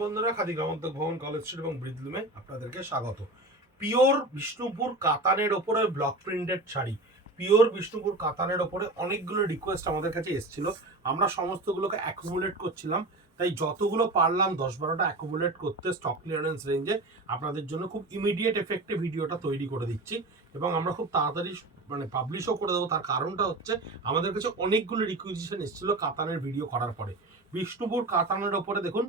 বন্ধুরা, খাদি গ্রামোদ্যোগ ভবন, college street এবং ব্রিদলুমে আপনাদেরকে স্বাগত। পিওর বিষ্ণুপুর কাতানের ওপরে block printed sari, pure Bishnupur কাতানের ওপরে অনেকগুলো রিকোয়েস্ট আমাদের কাছে এসেছিল। আমরা সমস্তগুলোকে অ্যাকুমুলেট করছিলাম, তাই যতগুলো পারলাম 10-12টা অ্যাকুমুলেট করতে স্টক ক্লিয়ারেন্স রেঞ্জে আপনাদের জন্য খুব ইমিডিয়েট এফেক্টে ভিডিওটা তৈরি করে দিচ্ছি এবং আমরা খুব তাড়াতাড়ি পাবলিশও করে দেবো। তার কারণটা হচ্ছে আমাদের কাছে অনেকগুলো রিকুইজিশন এসেছিল কাতানের ভিডিও করার পরে। বিষ্ণুপুর কাতানের ওপরে দেখুন,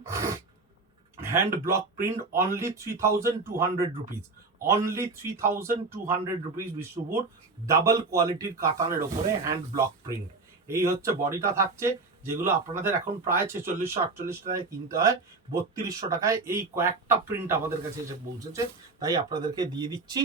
hand block print only 3200 rupees, only 3200 rupees Bishnupur double কোয়ালিটির কাতানের ওপরে হ্যান্ড ব্লক প্রিন্ট। এই হচ্ছে বডিটা থাকছে, যেগুলো আপনাদের এখন প্রায় 4648 টাকায় কিনতে হয়, 3200 টাকায় এই কয়েকটা প্রিন্ট আমাদের কাছে এসে পৌঁছেছে, তাই আপনাদেরকে দিয়ে দিচ্ছি।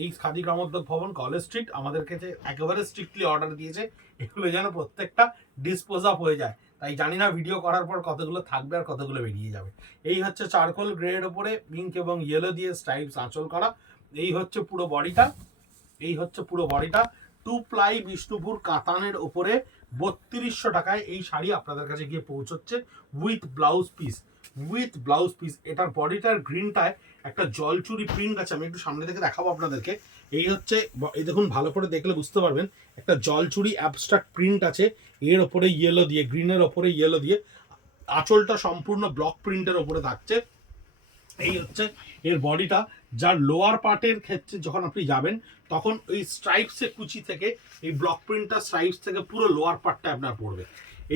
এই খাদি গ্রামোদ্যোগ ভবন, কলেজ স্ট্রিট আমাদের কাছে একেবারে স্ট্রিক্টলি অর্ডার দিয়েছে এগুলো যেন প্রত্যেকটা ডিসপোজ আপ হয়ে যায়, তাই জানি না ভিডিও করার পর কতগুলো থাকবে আর কতগুলো বেরিয়ে যাবে। এই হচ্ছে চারকোল গ্রের ওপরে পিঙ্ক এবং ইয়েলো দিয়ে স্ট্রাইপস আঁচল করা। এই হচ্ছে পুরো বডিটা, এই হচ্ছে পুরো বডিটা। 2 প্লাই বিষ্ণুপুর কাতানের ওপরে 3200 টাকায় এই শাড়ি আপনাদের কাছে গিয়ে পৌঁছচ্ছে with blouse piece, with blouse piece. এটার বডিটার গ্রিনটায় একটা জলচুরি প্রিন্ট আছে, আমি একটু সামনে থেকে দেখাবো আপনাদেরকে। এই হচ্ছে, এই দেখুন, ভালো করে দেখলে বুঝতে পারবেন, একটা জলচুরি অ্যাবস্ট্রাক্ট প্রিন্ট আছে এর ওপরে ইয়েলো দিয়ে, গ্রিনের ওপরে ইয়েলো দিয়ে। আঁচলটা সম্পূর্ণ ব্লক প্রিন্টের ওপরে থাকছে। এই হচ্ছে এর বডিটা, যার লোয়ার পার্টের ক্ষেত্রে যখন আপনি যাবেন তখন ওই স্ট্রাইপসের কুচি থেকে এই ব্লক প্রিন্টটা স্ট্রাইপস থেকে পুরো লোয়ার পার্টটা আপনার পড়বে।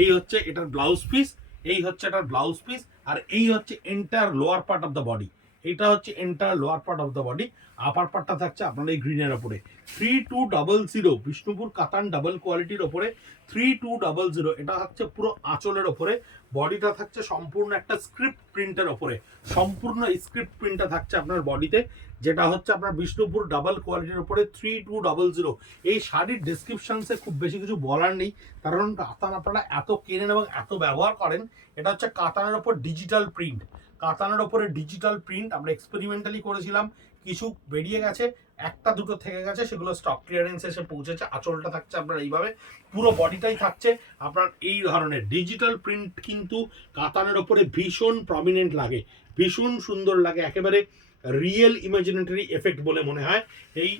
এই হচ্ছে এটার ব্লাউজ পিস, এই হচ্ছে এটার ব্লাউজ পিস, আর এই হচ্ছে entire lower part of the body. এটা হচ্ছে entire lower part of the body. Upper পার্টটা থাকছে আপনার এই গ্রিনের ওপরে। 3200 বিষ্ণুপুর কাতান ডাবল কোয়ালিটির ওপরে 3200। এটা হচ্ছে পুরো আঁচলের ওপরে। বডিটা থাকছে সম্পূর্ণ একটা স্ক্রিপ্ট প্রিন্টের ওপরে, সম্পূর্ণ স্ক্রিপ্ট প্রিন্টটা থাকছে আপনার বডিতে, যেটা হচ্ছে আপনার বিষ্ণুপুর ডাবল কোয়ালিটির উপরে 3200। এই শাড়ির ডেসক্রিপশনসে খুব বেশি কিছু বলার নেই, কারণ কাতান আপনারা এত কেনেন এবং এত ব্যবহার করেন। এটা হচ্ছে কাতানের ওপর ডিজিটাল প্রিন্ট, কাতানের ওপরে ডিজিটাল প্রিন্ট আমরা এক্সপেরিমেন্টালি করেছিলাম, কিছু বেরিয়ে গেছে, একটা দুটো থেকে গেছে, সেগুলো স্টক ক্লিয়ারেন্স এসে পৌঁছেছে। আঁচলটা থাকছে আপনার এইভাবে, পুরো বডিটাই থাকছে আপনার এই ধরনের ডিজিটাল প্রিন্ট। কিন্তু কাতানের ওপরে ভীষণ প্রমিনেন্ট লাগে, ভীষণ সুন্দর লাগে, একেবারে রিয়েল ইমাজিনেটরি এফেক্ট বলে মনে হয় এই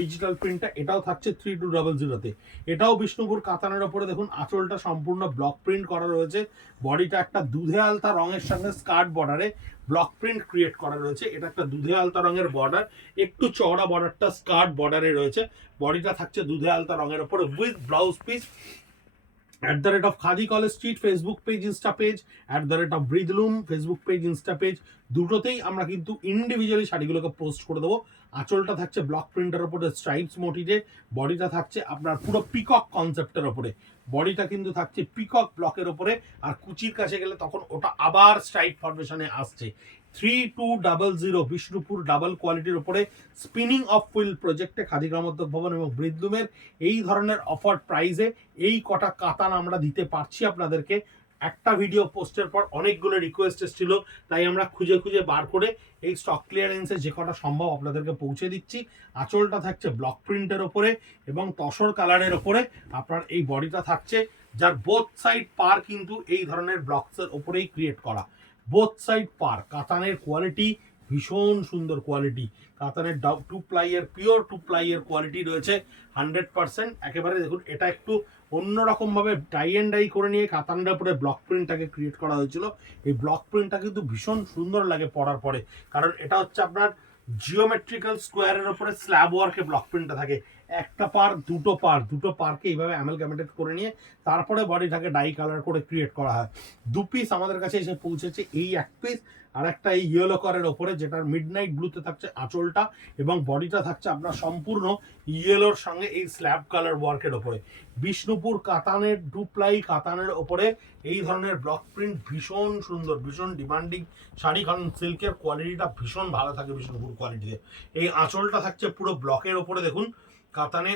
ডিজিটাল প্রিন্টটা। এটাও থাকছে 3200-তে। এটাও বিষ্ণুপুর কাতানের ওপরে দেখুন, আঁচলটা সম্পূর্ণ ব্লক প্রিন্ট করা রয়েছে, বডিটা একটা দুধে আলতা রঙের সঙ্গে স্কার্ট বর্ডারে ব্লক প্রিন্ট ক্রিয়েট করা রয়েছে। এটা একটা দুধে আলতা রঙের বর্ডার, একটু চওড়া বর্ডারটা স্কার্ট বর্ডারে রয়েছে। বডিটা থাকছে দুধে আলতা রঙের ওপরে with blouse piece. @Khadi college street Facebook page, insta page, @Breathloom Facebook page, insta page, দুটোতেই আমরা কিন্তু ইন্ডিভিজুয়ালি শাড়িগুলোকে পোস্ট করে দেবো। আঁচলটা থাকছে ব্লক প্রিন্টের ওপরে স্ট্রাইপস মোটিভে, বডিটা থাকছে আপনার পুরো পিকক কনসেপ্টের ওপরে, বডিটা কিন্তু থাকছে পিকক ব্লকের ওপরে, আর কুচির কাছে গেলে তখন ওটা আবার স্ট্রাইপ ফরমেশনে আসছে। 3200 বিষ্ণুপুর ডাবল কোয়ালিটির উপরে স্পিনিং অফ হুইল প্রজেক্টে খাদি গ্রামোদ্যোগ ভবন এবং ব্রিদলুমের এই ধরনের অফার প্রাইসে এই কটা কাতান আমরা দিতে পারছি আপনাদেরকে। একটা ভিডিও পোস্টের পর অনেকগুলো রিকোয়েস্ট এসেছিল, তাই আমরা খুঁজে খুঁজে বার করে এই স্টক ক্লিয়ারেন্সে যে কটা সম্ভব আপনাদেরকে পৌঁছে দিচ্ছি। আঁচলটা থাকছে ব্লক প্রিন্টের ওপরে এবং তসর কালারের ওপরে আপনার এই বডিটা থাকছে, যার বোথ সাইড পার কিন্তু এই ধরনের ব্লকসের ওপরেই ক্রিয়েট করা, বোথ সাইড পার। কাতানের কোয়ালিটি ভীষণ সুন্দর কোয়ালিটি, কাতানের 2 প্লাইয়ের পিওর 2 প্লাইয়ের কোয়ালিটি রয়েছে 100%। একেবারে দেখুন, এটা একটু অন্যরকম ভাবে ডাই অ্যান্ড ডাই করে নিয়ে কাতানের উপরে ব্লক প্রিন্টটাকে ক্রিয়েট করা হয়েছিল। এই ব্লক প্রিন্টটা কিন্তু ভীষণ সুন্দর লাগে পরার পরে, কারণ এটা হচ্ছে আপনার জিওমেট্রিক্যাল স্কোয়ারের উপরে স্ল্যাব ওয়ার্কে ব্লক প্রিন্টটা থাকে। একটা পার, দুটো পারকে এইভাবে অ্যামালগামেটেড করে নিয়ে তারপরে বডিটাকে ডাই কালার করে ক্রিয়েট করা হয়। 2 পিস আমাদের কাছে এসে পৌঁছেছে, এই 1 পিস আর একটা এই ইয়েলো কালারের ওপরে, যেটার মিডনাইট ব্লুতে থাকছে আঁচলটা এবং বডিটা থাকছে আপনার সম্পূর্ণ ইয়েলোর সঙ্গে এই স্ল্যাব কালার ওয়ার্কের ওপরে। বিষ্ণুপুর কাতানের 2 প্লাই কাতানের ওপরে এই ধরনের ব্লক প্রিন্ট ভীষণ সুন্দর, ভীষণ ডিমান্ডিং শাড়ি, কারণ সিল্কের কোয়ালিটিটা ভীষণ ভালো থাকে বিষ্ণুপুর কোয়ালিটিতে। এই আঁচলটা থাকছে পুরো ব্লকের ওপরে, দেখুন কাতানে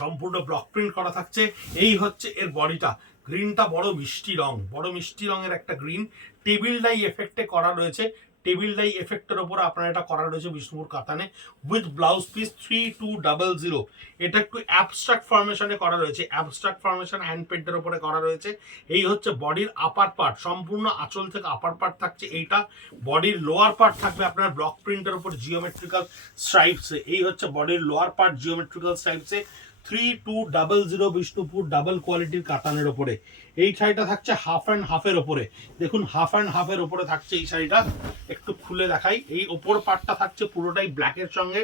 সম্পূর্ণ ব্লক প্রিন্ট করা থাকছে। এই হচ্ছে এর বডিটা, গ্রিনটা বড় মিষ্টি রং, বড় মিষ্টি রঙের একটা গ্রিন, টেবিল ডাই এফেক্টে করা রয়েছে। টেবিল ডাই এফেক্টের ওপরে আপনার এটা করা রয়েছে বিষ্ণুপুর কাতানে উইথ ব্লাউজ পিস 3200। এটা একটু অ্যাবস্ট্রাক্ট ফরমেশনে করা রয়েছে, অ্যাবস্ট্রাক্ট ফরমেশন হ্যান্ড পেন্টের ওপরে করা রয়েছে। এই হচ্ছে বডির আপার পার্ট, সম্পূর্ণ আঁচল থেকে আপার পার্ট থাকছে এইটা। বডির লোয়ার পার্ট থাকবে আপনার ব্লক প্রিন্টের ওপর জিওমেট্রিক্যাল স্ট্রাইপসে। এই হচ্ছে বডির লোয়ার পার্ট জিওমেট্রিক্যাল স্ট্রাইপসে 3200 বিষ্ণুপুর ডাবল কোয়ালিটির কাতানের ওপরে। এই শাড়িটা থাকছে হাফ অ্যান্ড হাফের ওপরে, দেখুন হাফ অ্যান্ড হাফের ওপরে থাকছে এই শাড়িটা। একটু খুলে দেখাই, এই ওপর পার্টটা থাকছে পুরোটাই ব্ল্যাকের সঙ্গে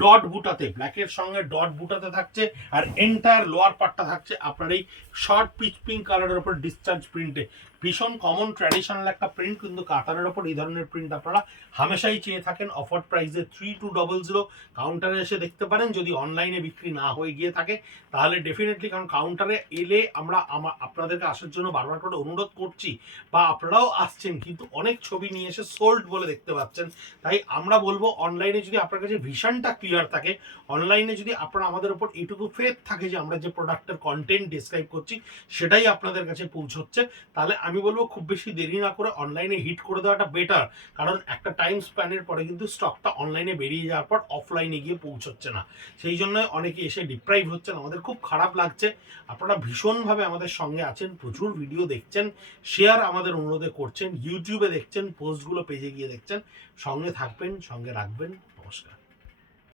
ডট বুটাতে, ব্ল্যাকের সঙ্গে ডট বুটাতে থাকছে। আর এন্টায়ার লোয়ার পার্টটা থাকছে আপনার এই শর্ট পিচ পিঙ্ক কালারের ওপর ডিসচার্জ প্রিন্টে। ভীষণ কমন ট্র্যাডিশনাল একটা প্রিন্ট, কিন্তু কাতানের ওপর এই ধরনের প্রিন্ট আপনারা হামেশাই চেয়ে থাকেন। অফার প্রাইসে 3200। কাউন্টারে এসে দেখতে পারেন, যদি অনলাইনে বিক্রি না হয়ে গিয়ে থাকে তাহলে ডেফিনেটলি, কারণ কাউন্টারে এলে আমরা আপনাদেরকে আসার জন্য বারবার করে অনুরোধ করছি, বা আপনারাও আসছেন কিন্তু অনেক ছবি নিয়ে এসে সোল্ড বলে দেখতে পাচ্ছেন। তাই আমরা বলবো অনলাইনে যদি আপনার কাছে ভিশনটা ক্লিয়ার থাকে, অনলাইনে যদি আপনারা আমাদের উপর এইটুকু ফেথ থাকে যে আমরা যে প্রোডাক্টের কন্টেন্ট ডিসক্রাইব করছি সেটাই আপনাদের কাছে পৌঁছচ্ছে, তাহলে আমি বলবো খুব বেশি দেরি না করে অনলাইনে হিট করে দেওয়াটা বেটার। কারণ একটা টাইম স্প্যানের পরে কিন্তু স্টকটা অনলাইনে বেরিয়ে যাওয়ার পর অফলাইনে গিয়ে পৌঁছচ্ছে না, সেই জন্য অনেকে এসে ডিপ্রাইভ হচ্ছেন। আমাদের খুব খারাপ লাগছে। আপনারা ভীষণভাবে আমাদের সঙ্গে আছেন, প্রচুর ভিডিও দেখছেন, শেয়ার আমাদের অনুরোধে করছেন, ইউটিউবে দেখছেন, পোস্টগুলো পেজে গিয়ে দেখছেন। সঙ্গে থাকবেন, সঙ্গে রাখবেন। নমস্কার।